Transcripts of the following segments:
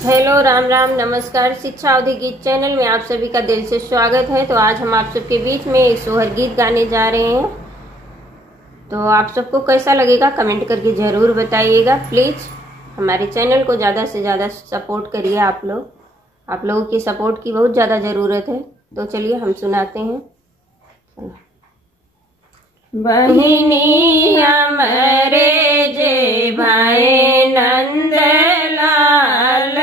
Hello, Ram Ram, नमस्कार। शिक्षा अवधि गीत चैनल में आप सभी का दिल से स्वागत है। तो आज हम आप सबके बीच में एक सोहर गीत गाने जा रहे हैं। तो आप सबको कैसा लगेगा कमेंट करके जरूर बताइएगा। प्लीज हमारे चैनल को ज्यादा से ज्यादा सपोर्ट करिए। आप लोगों की सपोर्ट की बहुत ज्यादा जरूरत है। तो चलिए हम सुनाते हैं। बहिनी हमरे जे भाई नंद लाल,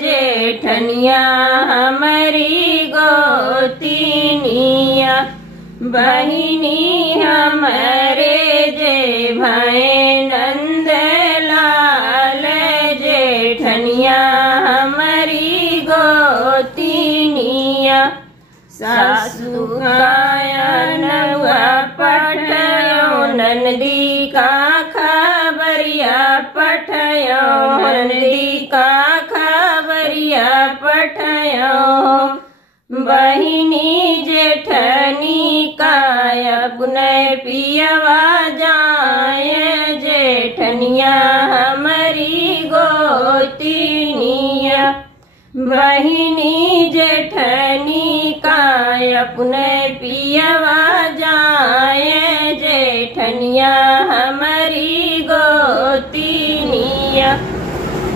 जेठनिया हमारी गोतिनिया। बहिनी हमरे जे भाई नंद लाल, जेठनिया हमारी गोतिनिया। सासू कायनवा पठयो नंदी का खबरिया, पठयो नंदी का खबरिया पठयो। बहिनी जेठनी का अपने पियवा जाए, जेठनिया हमारी गोतिनिया। बहिनी जेठनी का अपने पियवा जाए, जेठनिया हमारी गोतिनिया।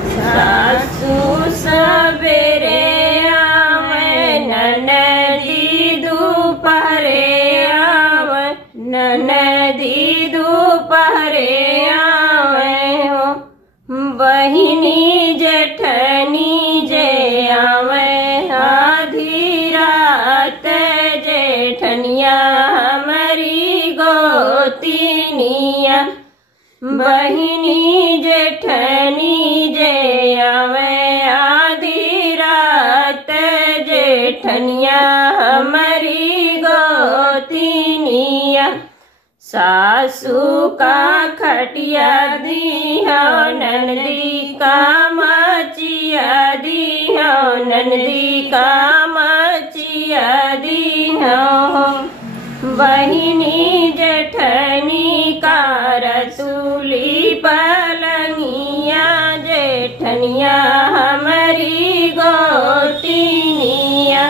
सासू सवेरे आवे ननदी दोपहरे आवे, ननदी दोपहरे आवे हो। बहिनी जेठनी जे आवे आधी रात, जेठनिया हमारी गोतिनिया। बहिनी जेठनी जे आवे आधी रात, जेठनिया हमारी गोतिनिया। सासू का खटिया दिया नंदी का मचिया दिया, नंदी का मचिया दिया। बहिनी जेठनी का रसूली पलंगिया, जेठनिया हमारी गोतिनिया।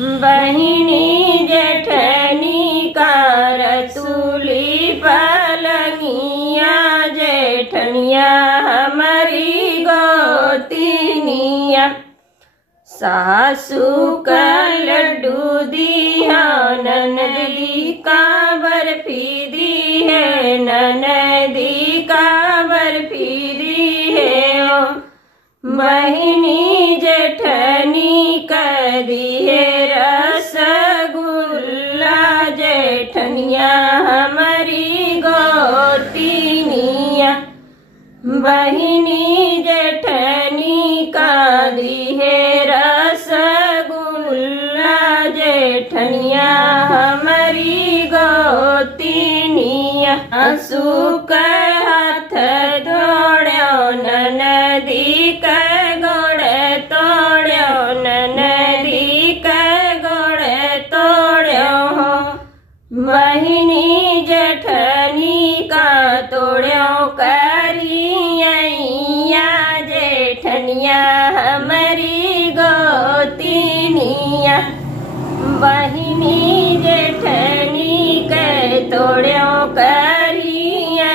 बहिनी जेठनी का रसूली पलंगिया, जेठनिया हमारी गोतिनिया। सासू का लड्डू दिया ननदी का बर्फी दी है, ननदी का बर्फी दी है। बहिनी जेठनी कर दी है रसगुल्ला, जेठनिया हमारी गोतिनिया। बहिनी जेठनी का दी है रसगुल्ला, जेठनिया हमारी गोतिनिया। आंसू का हाथ धोड़ो ननदी का गोड़ तोड़ो, ननदी का गोड़ तोड़ो। बहिनी जेठनी का तोड़ो करिया, जेठनिया हमारी गोतिनिया। बहिनी जेठनी के तोड़ो करिया,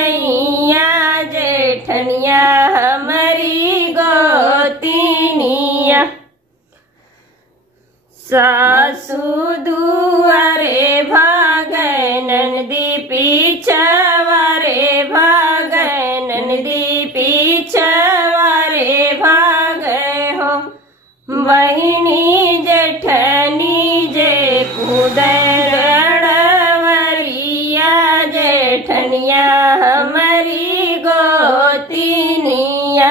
जेठनिया हमारी गोतिनिया। सासू दुआरे भागे नंदी पीछवारे भागे, नंदी पीछवारे भागे हो। बहिनी जेठनी जे कूदे रड़वरिया, जेठनिया हमारी गोतिनिया।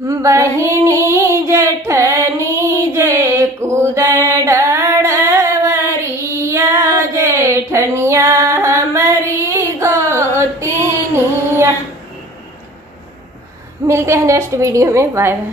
बहिनी जेठनी जे कूदे डड़वरिया, जेठनिया हमारी गोतिनिया। मिलते हैं नेक्स्ट वीडियो में। Bye by.